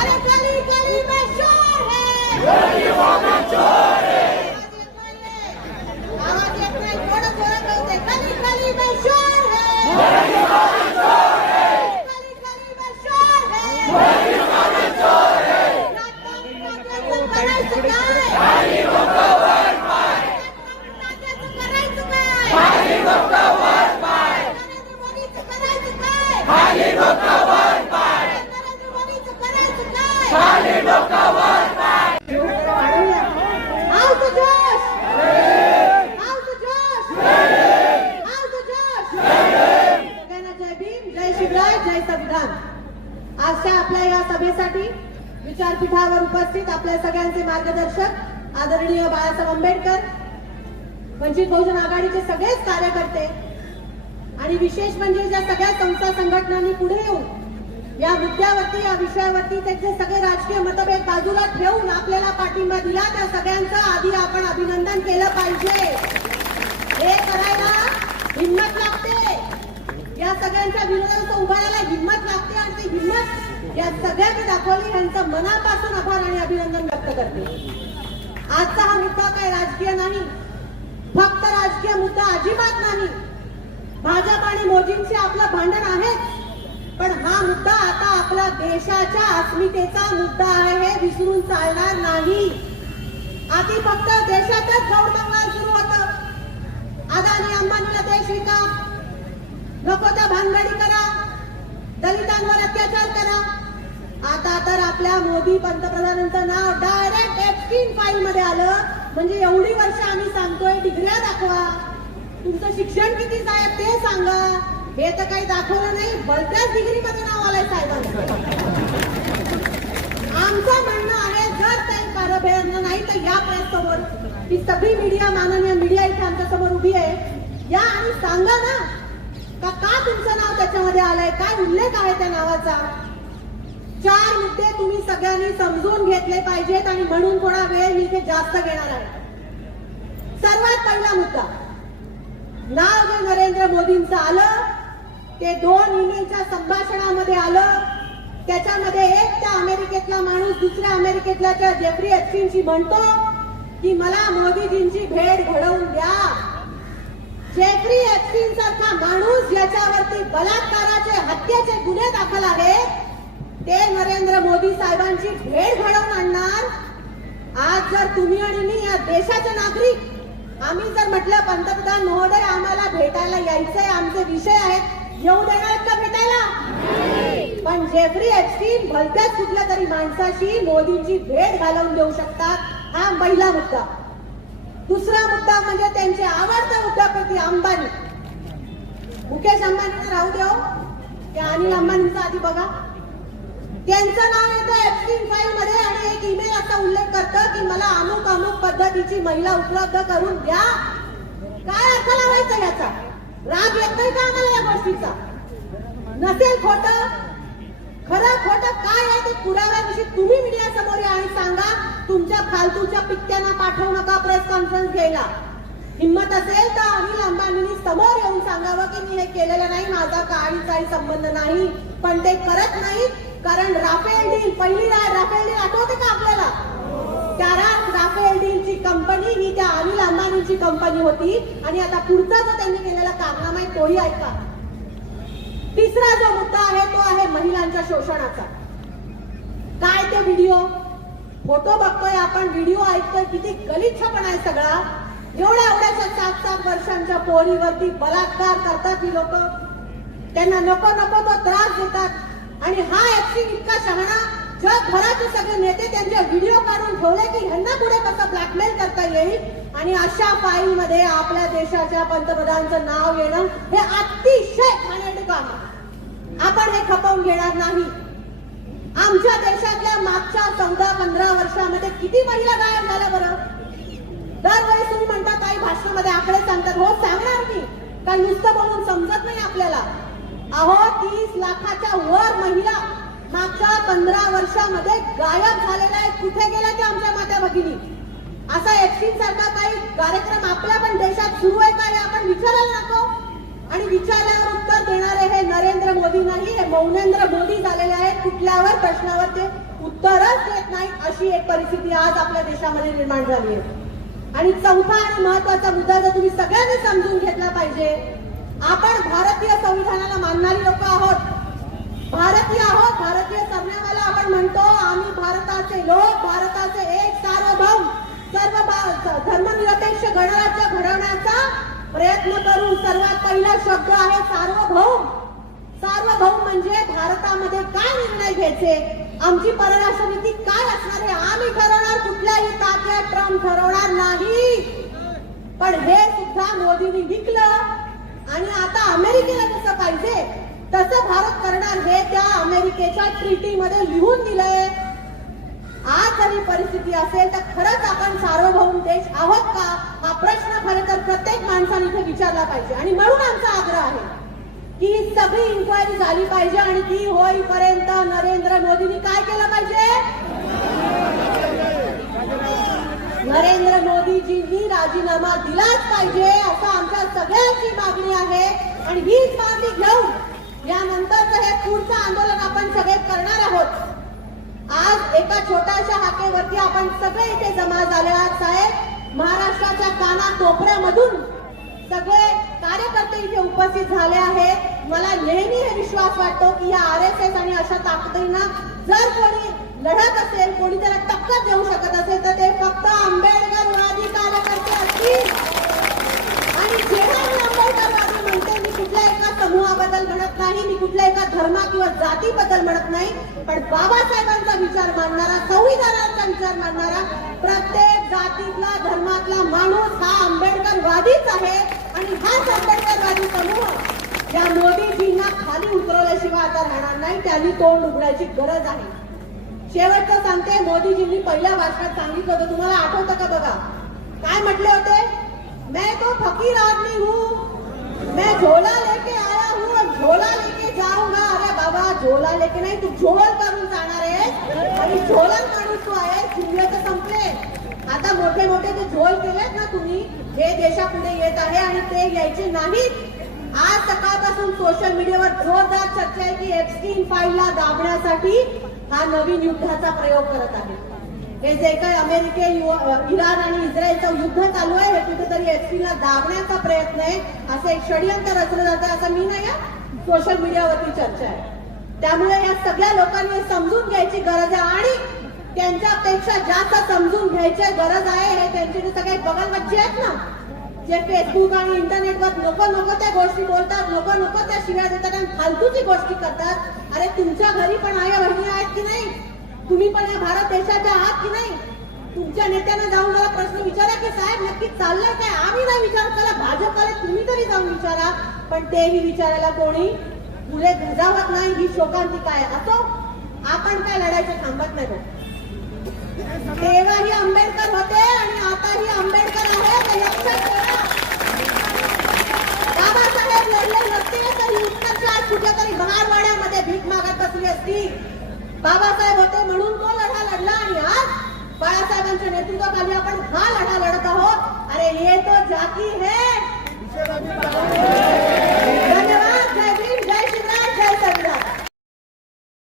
अरे गली गली में शोर है, गरीबों में चोर है। आवाज येत नाही, थोडं जोरात बोलते. गली गली में शोर है, गरीबों में चोर है। गली गली में शोर है. गरीबों में चोर है। नाट्याचं करायचं काय? गरीबों का वर पाय, नाट्याचं करायचं काय? गरीबों का वर पाय, नरेंद्र मोदीचं करायचं काय? गरीबों का वर पाय, नरेंद्र मोदीचं करायचं काय? गरीबों का वर पाय। How to Josh? How to Josh? How to Josh? सगळ्यांना जय भीम, जय शिवराय, जय संविधान. आजच्या आपल्या या सभेसाठी विचारपीठावर उपस्थित आपल्या सगळ्यांचे मार्गदर्शक आदरणीय बाळासाहेब आंबेडकर, वंचित बहुजन आघाडीचे सगळेच कार्यकर्ते आणि विशेष म्हणजे ज्या सगळ्या संस्था संघटनांनी पुढे येऊन या मुद्द्यावरती, या विषयावरती त्यांचे सगळे राजकीय मतभेद बाजूला ठेवून आपल्याला पाठिंबा दिला, त्या सगळ्यांचं आधी आपण अभिनंदन केलं पाहिजे. हे करायला हिंमत लागते, या सगळ्यांच्या विरोधात उभा राहायला हिंमत लागते आणि ती हिंमत या सगळ्यांनी दाखवली. यांचं मनापासून आभार आणि अभिनंदन व्यक्त करते. आजचा हा मुद्दा काय राजकीय नाही, फक्त राजकीय मुद्दा अजिबात नाही. भाजप आणि मोदींचे आपलं भांडण आहेच, पण हा मुद्दा आता आपल्या देशाच्या अस्मितेचा मुद्दा आहे, हे विसरून चालणार नाही. आधी फक्त देशातच गौड मंगळ सुरू होतं. अदानी अंबानीला देश विका, नको त्या भानगडी करा, दलितांवर अत्याचार करा. आता तर आपल्या मोदी पंतप्रधानांचं नाव डायरेक्ट एप्स्टीन फाईल मध्ये आलं. म्हणजे एवढी वर्ष आम्ही सांगतोय, डिग्र्या दाखवा, तुमचं शिक्षण किती साहेब ते सांगा. हे तर काही दाखवलं नाही, भलत्याच डिग्री मध्ये नाव आलंय साहेबांचं. आमचं म्हणणं आहे, जर काही कारभार नाही तर या प्रेस समोर ही सगळी मीडिया, माननीय मीडिया इथे आमच्या समोर उभी आहे, या आणि सांगा ना का तुमचं नाव त्याच्यामध्ये आलंय, काय उल्लेख आहे त्या नावाचा. 4 मुद्दे तुम्ही सगळ्यांनी समजून घेतले पाहिजेत आणि म्हणून थोडा वेळ मी इथे जास्त घेणार आहे. सर्वात पहिला मुद्दा, नाव जे नरेंद्र मोदींचं आलं ते 2 ईमेलच्या संभाषणामध्ये आलं. त्याच्यामध्ये एक त्या अमेरिकेतला माणूस दुसऱ्या अमेरिकेतल्या त्या जेफ्री एप्स्टीनशी म्हणतो की मला मोदीजींची भेट घडवून द्या. जेफ्री एप्स्टीन सारखा माणूस ज्याच्यावरती बलात्काराचे, हत्येचे गुन्हे दाखल आहेत, ते नरेंद्र मोदी साहेबांची भेट घडवून आणणार. आज जर तुम्ही आणि मी या देशाचे नागरिक, आम्ही जर म्हटलं पंतप्रधान महोदय आम्हाला भेटायला यायचंय, आमचे विषय आहेत, येऊ देणार का भेटायला? पण जेफ्री एप्स्टीन भलत्याच कुठल्या तरी माणसाशी मोदींची भेट घालवून देऊ शकतात. हा पहिला मुद्दा. दुसरा मुद्दा म्हणजे त्यांचे आवडते उद्योगपती अंबानी, मुकेश अंबानी राहू देव, त्या अनिल अंबानींचा आधी बघा. त्यांचं नाव येतं एप्स्टीन फाईल मध्ये आणि एक ईमेल असा उल्लेख करतं की मला अमुक अमुक पद्धतीची महिला उपलब्ध करून द्या. काय अर्थ लावायचा याचा? राग येतोय का आम्हाला या गोष्टीचा? नसेल खोटं, खरं खोटं काय आहे ते पुराव्याविषयी तुम्ही मीडिया समोर या आणि सांगा. तुमच्या फालतूच्या पित्त्यांना पाठवू नका प्रेस कॉन्फरन्स घ्यायला. हिंमत असेल तर अनिल अंबानींनी समोर येऊन सांगावं की मी हे केलेलं नाही, माझा काही संबंध नाही. पण ते करत नाहीत, कारण राफेल डील, पहिली राफेल डील आठवते का आपल्याला? त्या राफेल डीलची कंपनी ही त्या अनिल अंबानींची कंपनी होती आणि आता पुढचा जो त्यांनी केलेला कारनामा आहे तोही ऐका. तिसरा जो मुद्दा आहे तो आहे महिलांच्या शोषणाचा. काय ते व्हिडिओ, फोटो बघतोय आपण, व्हिडिओ ऐकतोय, किती गलिच्छपणा आहे सगळा. एवढ्याशा 7-7 वर्षांच्या पोरीवरती बलात्कार करतात ही लोक, त्यांना नको नको तो त्रास देतात. आणि हा एप्स्टीन इतका शहाणा, जगभराचे सगळे नेते त्यांचे व्हिडिओ काढून ठेवले की ह्यांना पुढे कसं ब्लॅकमेल करता येईल. आणि अशा फाईल मध्ये आपल्या देशाच्या पंतप्रधानांचं नाव येणं हे अतिशय घाणेरडं काम आहे. आपण हे खपवून घेणार नाही. आमच्या देशातल्या मागच्या 14-15 वर्षामध्ये किती महिला गायब झाल्या बरं? दरवेळेस तुम्ही म्हणता काही भाषणामध्ये आकडे सांगतात, हो सांगणार मी, कारण नुसतं बोलून समजत नाही आपल्याला. अहो 30 लाखाच्या वर महिला मागच्या 15 वर्षामध्ये गायब झालेल्या आहेत. कुठे गेल्या त्या आमच्या माता भगिनी? असा एप्स्टीन सारखा काही कार्यक्रम आपल्या पण देशात सुरू आहे का हे आपण विचारायला नको. आणि विचारल्यावर उत्तर देणारे हे नरेंद्र मोदी नाही, हे मौनेंद्र मोदी झालेले आहेत. कुठल्यावर प्रश्नावर ते उत्तरच देत नाहीत, अशी एक परिस्थिती आज आपल्या देशामध्ये निर्माण झाली आहे. आणि चौथा आणि महत्वाचा मुद्दा जर तुम्ही सगळ्यांनी समजून घेतला पाहिजे, आपण भारतीय संविधानाला मानणारी लोक आहोत, भारतीय आहोत. भारतीय सरनेमाला आपण म्हणतो आम्ही भारताचे लोक, भारताचे एक सार्वभौम सर्व धर्मनिरपेक्ष गणराज्य घडवण्याचा प्रयत्न करू. सर्वात पहिला शब्द आहे सार्वभौम. सार्वभौम म्हणजे भारतामध्ये काय निर्णय घ्यायचे, आमची परराष्ट्र नीती काय असणार हे आम्ही ठरवणार, कुठल्याही तात्या ट्रम्प ठरवणार नाही. पण हे सुद्धा मोदींनी विकलं आणि आता अमेरिकेला जसं पाहिजे तसं भारत करणार हे त्या अमेरिकेच्या ट्रीटीमध्ये लिहून दिलंय. आज जरी परिस्थिती असेल तर खरंच आपण सार्वभौम देश आहोत का, हा प्रश्न खरं तर प्रत्येक माणसाने इथे विचारला पाहिजे. आणि म्हणून आमचा आग्रह आहे की ही सगळी इन्क्वायरी झाली पाहिजे आणि ती होईपर्यंत नरेंद्र मोदींनी काय केलं पाहिजे, नरेंद्र मोदीजींनी राजीनामा दिलाच पाहिजे, असं आमच्या सगळ्यांची मागणी आहे. आणि हीच मागणी घेऊन यानंतरचं हे पुढचं आंदोलन आपण सगळे करणार आहोत. आज एका छोट्याशा हाकेवरती आपण सगळे इथे जमा झाले आहात. साहेब, महाराष्ट्राच्या कानाकोपऱ्यामधून सगळे कार्यकर्ते इथे उपस्थित झाले आहेत. मला नेहमी हे विश्वास वाटतो की या RSS आणि अशा ताकदींना जर कोणी लढत असेल, कोणी त्याला टक्कर देऊ शकत असेल तर ते फक्त आंबेडकरवादी कार्यकर्ते असतील. आणि जेव्हा मी आंबेडकरवादी म्हणते, मी कुठल्या एका समूहाबद्दल म्हणत नाही, मी कुठल्या एका धर्मा किंवा जातीबद्दल म्हणत नाही, पण बाबासाहेबांचा विचार मांडणारा, संविधानाचा विचार मांडणारा प्रत्येक जातीतला धर्मातला माणूस हा आंबेडकरवादीच आहे. आणि हाच आंबेडकरवादी समूह या मोदीजींना खाली उतरवल्याशिवाय आता राहणार नाही. त्यांनी तोंड उघडायची गरज आहे. शेवटचं सांगते, मोदीजींनी पहिल्या भाषणात सांगितलं होतं, तुम्हाला आठवतं का बघा, काय म्हटले होते, मैं तो फकीर आदमी हूँ, मैं झोला लेके आया हूँ और झोला लेके जाऊंगा. अरे बाबा, झोला लेके नाही, तू झोल करून जाणार आहे आणि झोलन माणूस तू आहे. झुंबे तर संपले, आता मोठे मोठे जे झोल केलेत ना तुम्ही, हे देशापुढे येत आहे आणि ते यायचे नाहीत. आज सकाळपासून सोशल मीडियावर जोरदार चर्चा आहे की एप्स्टीन फाईलला दाबण्यासाठी हा नवीन युद्धाचा प्रयोग करत आहे. हे जे काही अमेरिके, इराण आणि इस्रायलचं युद्ध चालू आहे, हे कुठेतरी एप्स्टीनला दाबण्याचा प्रयत्न आहे, असं एक षडयंत्र रचलं जातं, असं मी नाही, सोशल मीडियावरती चर्चा आहे. त्यामुळे या सगळ्या लोकांनी समजून घ्यायची गरज आहे आणि त्यांच्यापेक्षा जास्त समजून घ्यायची गरज आहे हे त्यांचे जे सगळे बगलबच्चे आहेत ना, जे फेसबुक आणि इंटरनेटवर नको त्या गोष्टी बोलतात, नको त्या शिव्या देतात आणि फालतूची गोष्टी करतात. अरे तुमच्या घरी पण आया बहिणी आहेत की नाही, तुम्ही पण या भारत देशाचे आहात की नाही, तुमच्या नेत्यांना जाऊन मला प्रश्न विचारा की साहेब नक्की चाललंय काय. आम्ही नाही विचारत, त्याला भाजपवाले तुम्ही तरी जाऊन विचारा, पण तेही विचारायला कोणी पुढे धजावत नाही. ही शोकांतिका आहे. असो, आपण काय लढायचं थांबत नाही. तेव्हाही आंबेडकर होते आणि आताही आंबेडकर आहे, लक्षात ठेवा. बाबासाहेब लढले नसते तर उत्तर कुठेतरी बंगारवाड्यामध्ये भीक मागत बसली असती. बाबासाहेब होते म्हणून तो लढा लढला आणि आज बाळासाहेबांच्या नेतृत्वाखाली आपण हा लढा लढत आहोत. अरे ये तो जाती है